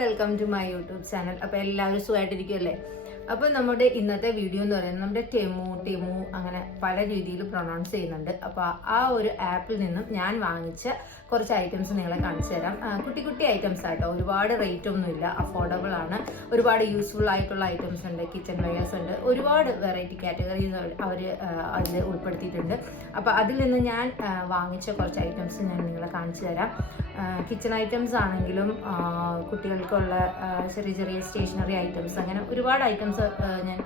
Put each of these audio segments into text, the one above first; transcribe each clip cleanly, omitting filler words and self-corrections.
Welcome to my YouTube channel. അപ്പോൾ എല്ലാവരും സുഖമായിട്ടിരിക്കുമല്ലേ? അപ്പോൾ നമ്മുടെ ഇന്നത്തെ വീഡിയോ എന്ന് പറയുന്നത് നമ്മുടെ ടെമു അങ്ങനെ പല രീതിയിൽ പ്രൊനൗൺസ് ചെയ്യുന്നുണ്ട്. അപ്പോൾ ആ ഒരു ആപ്പിൽ നിന്നും ഞാൻ വാങ്ങിച്ച കുറച്ച് ഐറ്റംസ് നിങ്ങളെ കാണിച്ചു തരാം. കുട്ടി കുട്ടി ഐറ്റംസ് ആട്ടോ, ഒരുപാട് റേറ്റ് ഒന്നുമില്ല, അഫോർഡബിൾ ആണ്. ഒരുപാട് യൂസ്ഫുൾ ആയിട്ടുള്ള ഐറ്റംസ് ഉണ്ട്, കിച്ചൺ വെയേഴ്സ് ഉണ്ട്, ഒരുപാട് വെറൈറ്റി കാറ്റഗറീസ് അവർ അതിൽ ഉൾപ്പെടുത്തിയിട്ടുണ്ട്. അപ്പോൾ അതിൽ നിന്ന് ഞാൻ വാങ്ങിച്ച കുറച്ച് ഐറ്റംസ് ഞാൻ നിങ്ങളെ കാണിച്ചു തരാം. കിച്ചൺ ഐറ്റംസ് ആണെങ്കിലും കുട്ടികൾക്കുള്ള ചെറിയ ചെറിയ സ്റ്റേഷനറി ഐറ്റംസ്, അങ്ങനെ ഒരുപാട് ഐറ്റംസ് ഞാൻ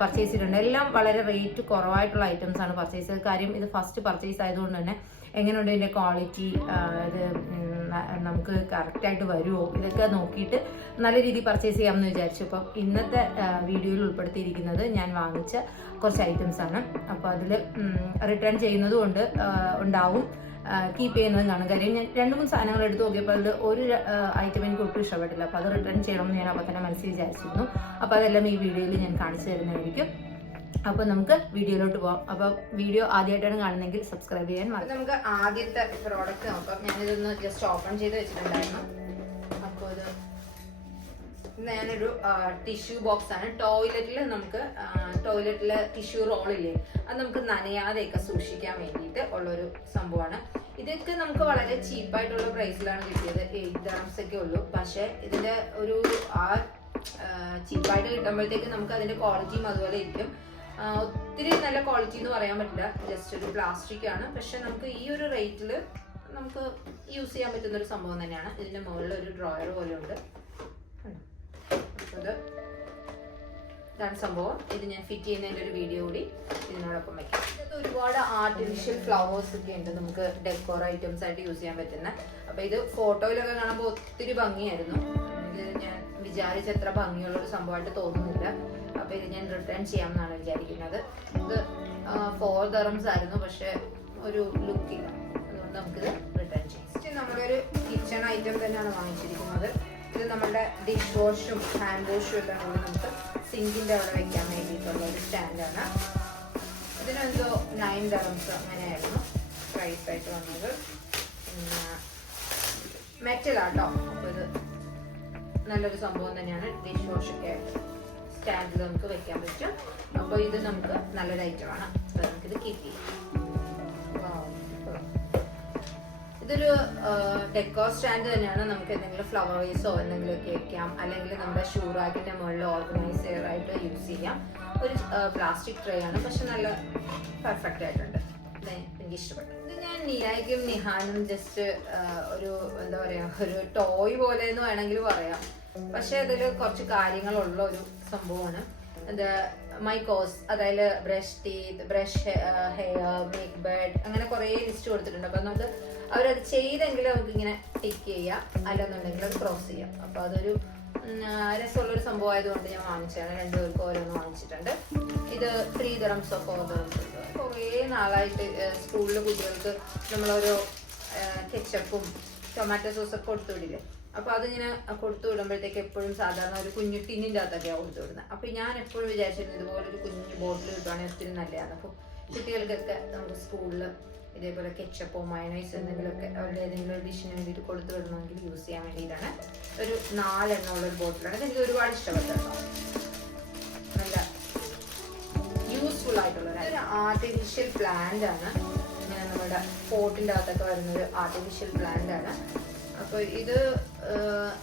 പർച്ചേസ് ചെയ്തിട്ടുണ്ട്. എല്ലാം വളരെ റേറ്റ് കുറവായിട്ടുള്ള ഐറ്റംസ് ആണ് പർച്ചേസ് ചെയ്തത്. കാര്യം ഇത് ഫസ്റ്റ് പർച്ചേസ് ആയതുകൊണ്ട് തന്നെ എങ്ങനെയുണ്ട് ഇതിൻ്റെ ക്വാളിറ്റി, ഇത് നമുക്ക് കറക്റ്റായിട്ട് വരുമോ, ഇതൊക്കെ നോക്കിയിട്ട് നല്ല രീതിയിൽ പർച്ചേസ് ചെയ്യാമെന്ന് വിചാരിച്ചു. അപ്പം ഇന്നത്തെ വീഡിയോയിൽ ഉൾപ്പെടുത്തിയിരിക്കുന്നത് ഞാൻ വാങ്ങിച്ച കുറച്ച് ഐറ്റംസ് ആണ്. അപ്പോൾ അതിൽ റിട്ടേൺ ചെയ്യുന്നതും ഉണ്ടാവും, കീപ്പ് ചെയ്യുന്നതും കാണും. കാര്യം ഞാൻ 2-3 സാധനങ്ങൾ എടുത്ത് നോക്കിയപ്പോൾ അതിൽ ഒരു ഐറ്റം എനിക്ക് ഒട്ടും ഇഷ്ടപ്പെട്ടില്ല. അപ്പോൾ അത് റിട്ടേൺ ചെയ്യണമെന്ന് ഞാൻ അപ്പോൾ തന്നെ മനസ്സിൽ വിചാരിച്ചിരുന്നു. അപ്പോൾ അതെല്ലാം ഈ വീഡിയോയിൽ ഞാൻ കാണിച്ചു തരുന്നതായിരിക്കും. അപ്പോൾ നമുക്ക് വീഡിയോയിലോട്ട് പോകാം. അപ്പോൾ വീഡിയോ ആദ്യമായിട്ടാണ് കാണുന്നതെങ്കിൽ സബ്സ്ക്രൈബ് ചെയ്യാൻ മറക്കും. നമുക്ക് ആദ്യത്തെ പ്രോഡക്റ്റ് നോക്കാം. ഞാനിതൊന്ന് ജസ്റ്റ് ഓപ്പൺ ചെയ്ത് വെച്ചിട്ടുണ്ടായിരുന്നു. അപ്പോൾ ഇത് ഞാനൊരു ടിഷ്യൂ ബോക്സ് ആണ്. ടോയ്ലറ്റിലെ ടിഷ്യൂ റോളില്ലേ, അത് നമുക്ക് നനയാതെയൊക്കെ സൂക്ഷിക്കാൻ വേണ്ടിയിട്ട് ഉള്ളൊരു സംഭവമാണ്. ഇതൊക്കെ നമുക്ക് വളരെ ചീപ്പായിട്ടുള്ള പ്രൈസിലാണ് കിട്ടിയത്. 8 dirhams ഒക്കെ ഉള്ളൂ. പക്ഷേ ഇതിന്റെ ഒരു ചീപ്പായിട്ട് കിട്ടുമ്പോഴത്തേക്ക് നമുക്ക് അതിന്റെ ക്വാളിറ്റിയും അതുപോലെ ഇരിക്കും. ഒത്തിരി നല്ല ക്വാളിറ്റി എന്ന് പറയാൻ പറ്റില്ല, ജസ്റ്റ് ഒരു പ്ലാസ്റ്റിക് ആണ്. പക്ഷെ നമുക്ക് ഈ ഒരു റേറ്റിൽ നമുക്ക് യൂസ് ചെയ്യാൻ പറ്റുന്ന ഒരു സംഭവം തന്നെയാണ്. ഇതിന്റെ മുകളിൽ ഒരു ഡ്രോയർ പോലെ ഉണ്ട്. ഇതാണ് സംഭവം. ഇത് ഞാൻ ഫിറ്റ് ചെയ്യുന്നതിൻ്റെ ഒരു വീഡിയോ കൂടി ഇതിനോടൊപ്പം വയ്ക്കാം. ഇത് ഒരുപാട് ആർട്ടിഫിഷ്യൽ ഫ്ലവേഴ്സ് ഒക്കെ ഉണ്ട്, നമുക്ക് ഡെക്കോർ ഐറ്റംസ് ആയിട്ട് യൂസ് ചെയ്യാൻ പറ്റുന്ന. അപ്പോൾ ഇത് ഫോട്ടോയിലൊക്കെ കാണുമ്പോൾ ഒത്തിരി ഭംഗിയായിരുന്നു. ഇത് ഞാൻ വിചാരിച്ചത്ര ഭംഗിയുള്ളൊരു സംഭവമായിട്ട് തോന്നുന്നില്ല. അപ്പോൾ ഇത് ഞാൻ റിട്ടേൺ ചെയ്യാമെന്നാണ് വിചാരിക്കുന്നത്. ഇത് 4 dirhams ആയിരുന്നു, പക്ഷെ ഒരു ലുക്കില്ല, അതുകൊണ്ട് നമുക്കിത് റിട്ടേൺ ചെയ്യാം. നമ്മളൊരു കിച്ചൺ ഐറ്റം തന്നെയാണ് വാങ്ങിച്ചിരിക്കുന്നത്. ഇത് നമ്മുടെ ഡിഷ് വാഷും ഹാൻഡ് വാഷും എല്ലാം കൂടി നമുക്ക് സിങ്കിൻ്റെ അവിടെ വെക്കാൻ വേണ്ടിയിട്ടുള്ള ഒരു സ്റ്റാൻഡാണ്. ഇതിനെന്തോ 9 dirhams അങ്ങനെയായിരുന്നു പ്രൈസ് ആയിട്ട് വന്നത്. പിന്നെ മെറ്റലാട്ടോ. അപ്പോൾ ഇത് നല്ലൊരു സംഭവം തന്നെയാണ്. ഡിഷ് വാഷൊക്കെ സ്റ്റാൻഡിൽ നമുക്ക് വെക്കാൻ പറ്റും. അപ്പോൾ ഇത് നമുക്ക് നല്ലൊരു ഐറ്റമാണ്. അപ്പോൾ നമുക്കിത് കീപ്പ് ചെയ്യാം. ഇതൊരു ഡെക്കോർ സ്റ്റാൻഡ് തന്നെയാണ്. നമുക്ക് എന്തെങ്കിലും ഫ്ലവർ വേസോ എന്തെങ്കിലുമൊക്കെ വെക്കാം, അല്ലെങ്കിൽ നമ്മുടെ ഷൂ റാക്കിന്റെ മുകളിൽ ഓർഗനൈസർ ആയിട്ട് യൂസ് ചെയ്യാം. ഒരു പ്ലാസ്റ്റിക് ട്രേ ആണ്, പക്ഷെ നല്ല പെർഫെക്റ്റ് ആയിട്ടുണ്ട്. എനിക്ക് ഇഷ്ടപ്പെട്ടു. ഇത് ഞാൻ നിയായ്ക്കും നിഹാനും ജസ്റ്റ് ഒരു എന്താ പറയാ, ഒരു ടോയ് പോലെ എന്ന് വേണമെങ്കിൽ പറയാം. പക്ഷെ അതിൽ കുറച്ച് കാര്യങ്ങളുള്ള ഒരു സംഭവമാണ്. ഇത് മൈക്കോസ്, അതായത് brush teeth, brush hair, make bed, അങ്ങനെ കുറേ ലിസ്റ്റ് കൊടുത്തിട്ടുണ്ട്. അപ്പം നമുക്ക് അവരത് ചെയ്തെങ്കിലും നമുക്ക് ഇങ്ങനെ ടിക്ക് ചെയ്യാം, അല്ലെന്നുണ്ടെങ്കിൽ അത് ക്രോസ് ചെയ്യാം. അപ്പോൾ അതൊരു രസമുള്ളൊരു സംഭവം ആയതുകൊണ്ട് ഞാൻ വാങ്ങിച്ചതാണ്. 2 പേർക്ക് ഓരോന്ന് വാങ്ങിച്ചിട്ടുണ്ട്. ഇത് 3 dirhams 4 dirhams. കുറേ നാളായിട്ട് സ്കൂളിൽ കുട്ടികൾക്ക് നമ്മളോരോ കെച്ചപ്പും ടൊമാറ്റോ സോസൊക്കെ കൊടുത്തു വിടില്ലേ. അപ്പോൾ അതിങ്ങനെ കൊടുത്തു വിടുമ്പോഴത്തേക്ക് എപ്പോഴും സാധാരണ ഒരു കുഞ്ഞു ടിന്നിൻ്റെ അകത്തൊക്കെയാണ് കൊടുത്തു വിടുന്നത്. അപ്പോൾ ഞാൻ എപ്പോഴും വിചാരിച്ചിരുന്നു ഇതുപോലൊരു കുഞ്ഞു ബോട്ടിൽ കിട്ടുവാണെങ്കിൽ ഒത്തിരി നല്ലതാണ്. അപ്പോൾ കുട്ടികൾക്കൊക്കെ നമുക്ക് സ്കൂളിൽ ഇതേപോലെ കെച്ചപ്പോ മയണൈസ് എന്തെങ്കിലുമൊക്കെ അവരുടെ ഏതെങ്കിലും ഡിഷിന് വേണ്ടിയിട്ട് കൊടുത്തു വിടണമെങ്കിൽ യൂസ് ചെയ്യാൻ വേണ്ടിയിട്ടാണ്. ഒരു 4 എണ്ണം ഉള്ളൊരു ബോട്ടിലാണ്. എനിക്ക് ഒരുപാട് ഇഷ്ടപ്പെട്ടു. നല്ല യൂസ്ഫുൾ ആയിട്ടുള്ള ഒരു ആർട്ടിഫിഷ്യൽ പ്ലാന്റ് ആണ്. ഇങ്ങനെ നമ്മുടെ പോട്ടിൻ്റെ അകത്തൊക്കെ വരുന്നൊരു ആർട്ടിഫിഷ്യൽ പ്ലാന്റ് ആണ്. അപ്പോൾ ഇത്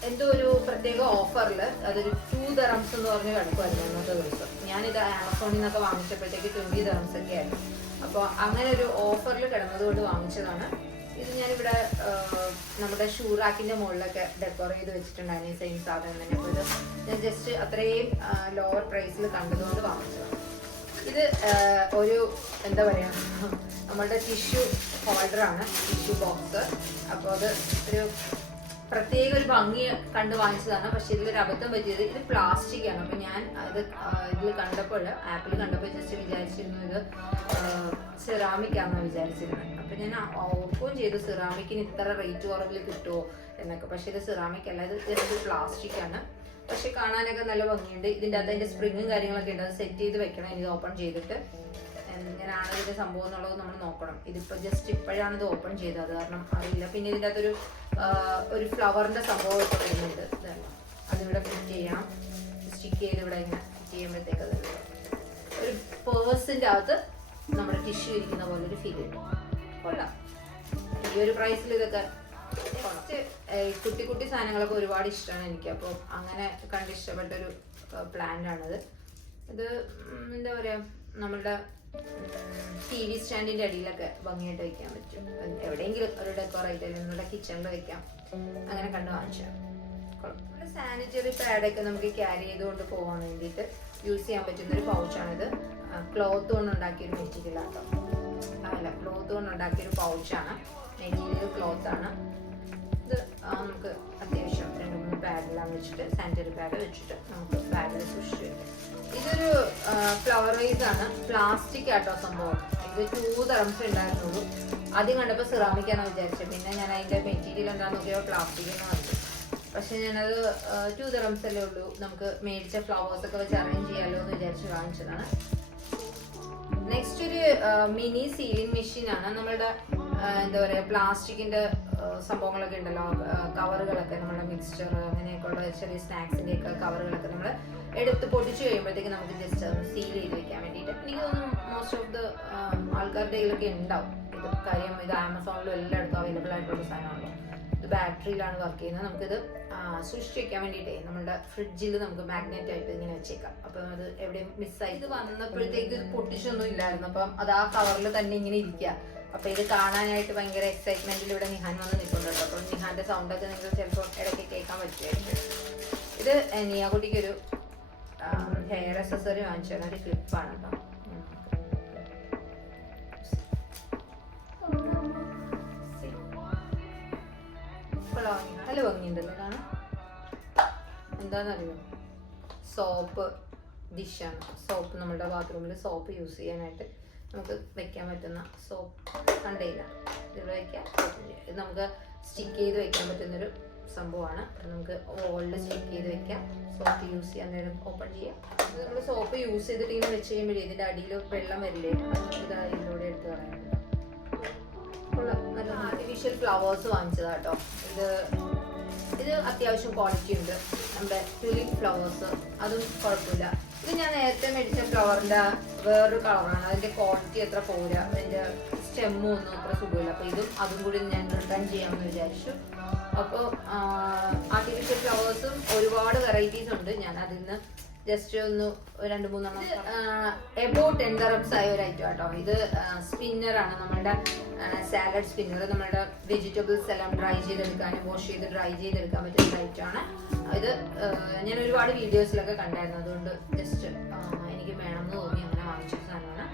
എന്തോ ഒരു പ്രത്യേക ഓഫറിൽ അതൊരു 2 dirhams എന്ന് പറഞ്ഞ് കിടക്കുമായിരുന്നു അന്നത്തെ ദിവസം. ഞാനിത് ആമസോണിൽ നിന്നൊക്കെ വാങ്ങിച്ചപ്പോഴത്തേക്ക് 20 dirhams ഒക്കെ ആയിരുന്നു. അപ്പോൾ അങ്ങനെ ഒരു ഓഫറിൽ കിടന്നതുകൊണ്ട് വാങ്ങിച്ചതാണ്. ഇത് ഞാനിവിടെ നമ്മുടെ ഷൂ റാക്കിൻ്റെ മുകളിലൊക്കെ ഡെക്കോർ ചെയ്ത് വെച്ചിട്ടുണ്ടായിരുന്നു. സെയിം സാധനം തന്നെ. അപ്പോൾ ഇത് ഞാൻ ജസ്റ്റ് അത്രയും ലോവർ പ്രൈസിൽ കണ്ടതുകൊണ്ട് വാങ്ങിച്ചതാണ്. ഇത് ഒരു എന്താ പറയുക, നമ്മളുടെ ടിഷ്യൂ ഹോൾഡറാണ്, ടിഷ്യൂ ബോക്സ്. അപ്പോൾ അത് ഒരു പ്രത്യേക ഒരു ഭംഗി കണ്ട് വാങ്ങിച്ചതാണ്. പക്ഷെ ഇതിലൊരു അബദ്ധം പറ്റിയത്, ഇത് പ്ലാസ്റ്റിക് ആണ്. അപ്പോൾ ഞാൻ അത് ഇതിൽ കണ്ടപ്പോൾ, ആപ്പിൽ കണ്ടപ്പോൾ ജസ്റ്റ് വിചാരിച്ചിരുന്നു ഇത് സെറാമിക് ആണെന്ന് വിചാരിച്ചിരുന്നത്. അപ്പോൾ ഞാൻ ഓർക്കുകയും ചെയ്തു സെറാമിക്കിന് ഇത്ര റേറ്റ് കുറവിൽ കിട്ടുമോ എന്നൊക്കെ. പക്ഷെ ഇത് സെറാമിക് അല്ല, ഇത് ജസ്റ്റ് പ്ലാസ്റ്റിക് ആണ്. പക്ഷെ കാണാനൊക്കെ നല്ല ഭംഗിയുണ്ട്. ഇതിൻ്റെ അകത്ത് അതിൻ്റെ സ്പ്രിങ്ങും കാര്യങ്ങളൊക്കെ ഉണ്ട്. അത് സെറ്റ് ചെയ്ത് വെക്കണം. ഇത് ഓപ്പൺ ചെയ്തിട്ട് എങ്ങനെയാണ് ഇതിന്റെ സംഭവം എന്നുള്ളത് നമ്മൾ നോക്കണം. ഇതിപ്പോൾ ജസ്റ്റ് ഇപ്പോഴാണ് ഇത് ഓപ്പൺ ചെയ്തത്, അത് കാരണം അറിയില്ല. പിന്നെ ഇതിൻ്റെ അകത്തൊരു ഫ്ലവറിന്റെ സംഭവം ഒക്കെ വരുന്നുണ്ട്. ചെയ്ത് ഇവിടെ ഇങ്ങനെ ചെയ്യുമ്പോഴത്തേക്ക് ഒരു പേഴ്സിൻ്റെ അകത്ത് നമ്മുടെ ടിഷ്യൂ ഇരിക്കുന്ന പോലെ ഒരു ഫീൽ കിട്ടും. കൊള്ളാം. ഈ ഒരു പ്രൈസിൽ ഇതൊക്കെ കുറച്ച് കുട്ടി കുട്ടി സാധനങ്ങളൊക്കെ ഒരുപാട് ഇഷ്ടമാണ് എനിക്ക്. അപ്പോൾ അങ്ങനെ കണ്ട് ഇഷ്ടപ്പെട്ടൊരു പ്ലാന്റാണിത്. ഇത് എന്താ പറയുക, നമ്മളുടെ TV സ്റ്റാൻഡിൻ്റെ അടിയിലൊക്കെ ഭംഗിയായിട്ട് വയ്ക്കാൻ പറ്റും. എവിടെയെങ്കിലും ഒരു ഡെക്കോറേറ്റ് അല്ലെങ്കിൽ നമ്മുടെ കിച്ചണിൽ വെക്കാം. അങ്ങനെ കണ്ട് വാങ്ങിച്ചാൽ നമ്മുടെ സാനിറ്ററി പാഡൊക്കെ നമുക്ക് ക്യാരി ചെയ്തുകൊണ്ട് പോകാൻ വേണ്ടിയിട്ട് യൂസ് ചെയ്യാൻ പറ്റുന്നൊരു പൗച്ചാണിത്. ക്ലോത്ത് കൊണ്ട് ഉണ്ടാക്കിയൊരു മെറ്റീരിയൽ ആട്ടോ, അല്ല ക്ലോത്ത് കൊണ്ട് ഉണ്ടാക്കിയൊരു പൗച്ചാണ്. മെറ്റീരിയൽ ക്ലോത്താണ് ഇത്. നമുക്ക് അത്യാവശ്യം 2-3 പാഡെല്ലാം വെച്ചിട്ട്, സാനിറ്ററി പാഡ് വെച്ചിട്ട് നമുക്ക് ബാഗിൽ സൂക്ഷിച്ച് വയ്ക്കാം. ഇതൊരു ഫ്ലവർ വൈസ് ആണ്, പ്ലാസ്റ്റിക് ആട്ടോ സംഭവം. ഇത് 2 തരംസ് ഉണ്ടായിരുന്നുള്ളൂ. ആദ്യം കണ്ടപ്പോൾ സിറാമിക്കാണെന്ന് വിചാരിച്ചത്. പിന്നെ ഞാൻ അതിൻ്റെ മെറ്റീരിയൽ എന്താണെന്ന് നോക്കിയാൽ പ്ലാസ്റ്റിക് എന്ന് പറഞ്ഞു. പക്ഷെ ഞാനത് 2 തരംസ് അല്ലേ ഉള്ളൂ, നമുക്ക് മേടിച്ച ഫ്ലവേഴ്സ് ഒക്കെ വെച്ച് അറേഞ്ച് ചെയ്യാമല്ലോ എന്ന് വിചാരിച്ച് വാങ്ങിച്ചതാണ്. നെക്സ്റ്റ് ഒരു മിനി സീലിംഗ് മെഷീൻ ആണ്. നമ്മളുടെ എന്താ പറയുക, പ്ലാസ്റ്റിക്കിൻ്റെ സംഭവങ്ങളൊക്കെ ഉണ്ടല്ലോ, കവറുകളൊക്കെ, നമ്മുടെ മിക്സ്ചർ അങ്ങനെയൊക്കെയുള്ള ചെറിയ സ്നാക്സിൻ്റെ ഒക്കെ കവറുകളൊക്കെ നമ്മൾ എടുത്ത് പൊടിച്ച് കഴിയുമ്പോഴത്തേക്ക് നമുക്ക് ജസ്റ്റ് അതൊന്ന് സീൽ ചെയ്ത് വെക്കാൻ വേണ്ടിയിട്ട്. എനിക്ക് തോന്നുന്നു മോസ്റ്റ് ഓഫ് ദ ആൾക്കാരുടെ കയ്യിലൊക്കെ ഉണ്ടാവും ഇത്. കാര്യം ഇത് ആമസോണിലും എല്ലായിടത്തും അവൈലബിൾ ആയിട്ടുള്ള സാധനമാണല്ലോ. ഇത് ബാറ്ററിയിലാണ് വർക്ക് ചെയ്യുന്നത്. നമുക്കിത് സൂക്ഷിച്ച് വെക്കാൻ വേണ്ടിയിട്ടേ നമ്മുടെ ഫ്രിഡ്ജിൽ നമുക്ക് മാഗ്നറ്റ് ആയിട്ട് ഇങ്ങനെ വെച്ചേക്കാം. അപ്പം അത് എവിടെയും മിസ്സായി. ഇത് വന്നപ്പോഴത്തേക്ക് ഇത് പൊട്ടിച്ചൊന്നും ഇല്ലായിരുന്നു. അപ്പം അത് ആ കവറിൽ തന്നെ ഇങ്ങനെ ഇരിക്കുക. അപ്പം ഇത് കാണാനായിട്ട് ഭയങ്കര എക്സൈറ്റ്മെന്റിൽ ഇവിടെ നിഹാൻ വന്ന് നിൽക്കുന്നുണ്ട്. അപ്പോൾ നിഹാന്റെ സൗണ്ടൊക്കെ നിങ്ങൾക്ക് ചിലപ്പോൾ ഇടയ്ക്ക് കേൾക്കാൻ പറ്റുമായിരിക്കും. ഇത് നിയാകുട്ടിക്കൊരു ഹെയർ അക്സസറി വാങ്ങിച്ചാണ്, ഒരു ക്ലിപ്പാണ് കേട്ടോ. നല്ല ഭംഗിയുണ്ടല്ലോ കാണാൻ. എന്താണെന്നറിയോ, സോപ്പ് ഡിഷാണ്. സോപ്പ് നമ്മുടെ ബാത്റൂമിൽ സോപ്പ് യൂസ് ചെയ്യാനായിട്ട് നമുക്ക് വെക്കാൻ പറ്റുന്ന സോപ്പ് കണ്ടെയ്നർ. ഇതിവിടെ വയ്ക്കാം. ഇത് നമുക്ക് സ്റ്റിക്ക് ചെയ്ത് വെക്കാൻ പറ്റുന്നൊരു സംഭവമാണ്. നമുക്ക് വോളിൽ സ്റ്റിക്ക് ചെയ്ത് വെക്കാം. സോപ്പ് യൂസ് ചെയ്യാൻ നേരം ഓപ്പൺ ചെയ്യാം. ഇത് നമ്മൾ സോപ്പ് യൂസ് ചെയ്തിട്ട് ഇങ്ങനെ വെച്ച് കഴിയുമ്പോഴേ ഇതിൻ്റെ അടിയിൽ വെള്ളം വരില്ലേ, ഇത് ഇതിലൂടെ എടുത്ത് കളയാനുണ്ട്. നല്ല ആർട്ടിഫിഷ്യൽ ഫ്ലവേഴ്സ് വാങ്ങിച്ചതാട്ടോ. ഇത് അത്യാവശ്യം ക്വാളിറ്റി ഉണ്ട്. നമ്മുടെ ട്യൂലിപ്പ് ഫ്ലവേഴ്സ്, അതും കുഴപ്പമില്ല. ഇത് ഞാൻ നേരത്തെ മേടിച്ച ഫ്ലവറിൻ്റെ വേറൊരു കളറാണ്. അതിൻ്റെ ക്വാളിറ്റി അത്ര പോരാ, അതിൻ്റെ സ്റ്റെമ്മും ഒന്നും അത്ര സുഖമില്ല. അപ്പോൾ അതും കൂടി ഞാൻ റിട്ടേൺ ചെയ്യാമെന്ന് വിചാരിച്ചു. അപ്പോൾ ആർട്ടിഫിഷ്യൽ ഫ്ലവേഴ്സും ഒരുപാട് വെറൈറ്റീസ് ഉണ്ട്. ഞാൻ അതിൽ നിന്ന് ജസ്റ്റ് ഒന്ന് 2-3 എബൌട്ട് 10 dirhams ആയ ഒരു ഐറ്റം കേട്ടോ. ഇത് സ്പിന്നറാണ്, നമ്മളുടെ സാലഡ് സ്പിന്നർ. നമ്മളുടെ വെജിറ്റബിൾസ് എല്ലാം ഡ്രൈ ചെയ്തെടുക്കാനും വാഷ് ചെയ്ത് ഡ്രൈ ചെയ്തെടുക്കാൻ പറ്റുന്ന ഐറ്റമാണ് ഇത്. ഞാൻ ഒരുപാട് വീഡിയോസിലൊക്കെ കണ്ടായിരുന്നു, അതുകൊണ്ട് ജസ്റ്റ് എനിക്ക് വേണമെന്ന് തോന്നി അങ്ങനെ വാങ്ങിച്ച സാധനമാണ്.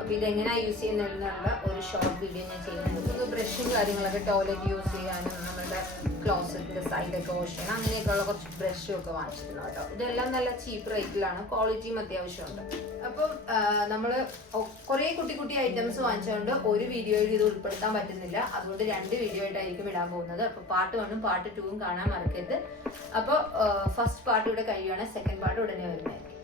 അപ്പോൾ ഇതെങ്ങനെയാണ് യൂസ് ചെയ്യുന്നതിനുള്ള ഒരു ഷോർട്ട് വീഡിയോ ഞാൻ ചെയ്യുന്നുണ്ട്. ബ്രഷും കാര്യങ്ങളൊക്കെ ടോയ്ലറ്റ് യൂസ് ചെയ്യാനും നമ്മുടെ ക്ലോസറ്റിൻ്റെ സൈഡൊക്കെ വാഷ് ചെയ്യണം, അങ്ങനെയൊക്കെയുള്ള കുറച്ച് ബ്രഷും ഒക്കെ വാങ്ങിച്ചിരുന്നു കേട്ടോ. ഇതെല്ലാം നല്ല ചീപ്പ് റേറ്റിലാണ്, ക്വാളിറ്റിയും അത്യാവശ്യമുണ്ട്. അപ്പം നമ്മൾ കുറേ കുട്ടി ഐറ്റംസ് വാങ്ങിച്ചുകൊണ്ട് ഒരു വീഡിയോയിൽ ഇത് ഉൾപ്പെടുത്താൻ പറ്റുന്നില്ല. അതുകൊണ്ട് 2 വീഡിയോ ആയിട്ടായിരിക്കും ഇടാൻ പോകുന്നത്. അപ്പോൾ പാർട്ട് 1ഉം പാർട്ട് 2ഉം കാണാൻ മറക്കരുത്. അപ്പോൾ ഫസ്റ്റ് പാർട്ട് ഇവിടെ കഴിയുകയാണ്, സെക്കൻഡ് പാർട്ട് ഉടനെ വരുന്നതായിരിക്കും.